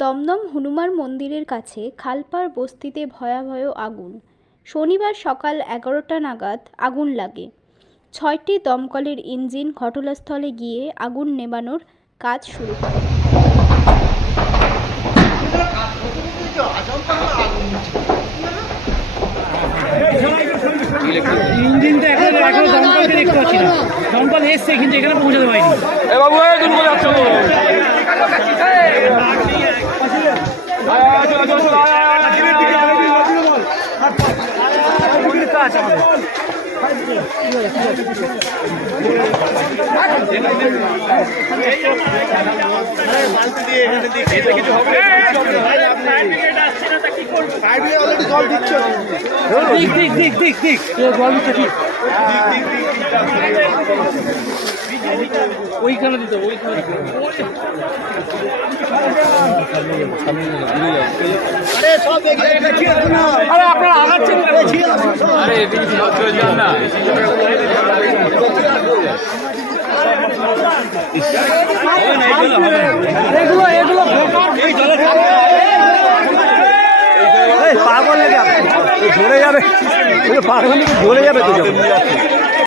দমদম হনুমান মন্দিরের কাছে খালপাড় বস্তিতে ভয়াবহ আগুন। শনিবার সকাল এগারোটা নাগাদ আগুন লাগে। ছয়টি দমকলের ইঞ্জিন ঘটনাস্থলে গিয়ে আগুন নেভানোর কাজ শুরু করে ইঞ্জিনটা এখনও এখনও দমকলকে দেখতে পাচ্ছি না। দমকল এসছে কিন্তু এখানে পৌঁছাতে পারিনি। বাবু দিক দিক দিক দিক দিক। জল দিচ্ছে ঠিক ওইখানে দিতে ওইখানে আরে আপনারা এগুলো এগুলো পাগল লেগে ধরে যাবে। পাগল যাবে তো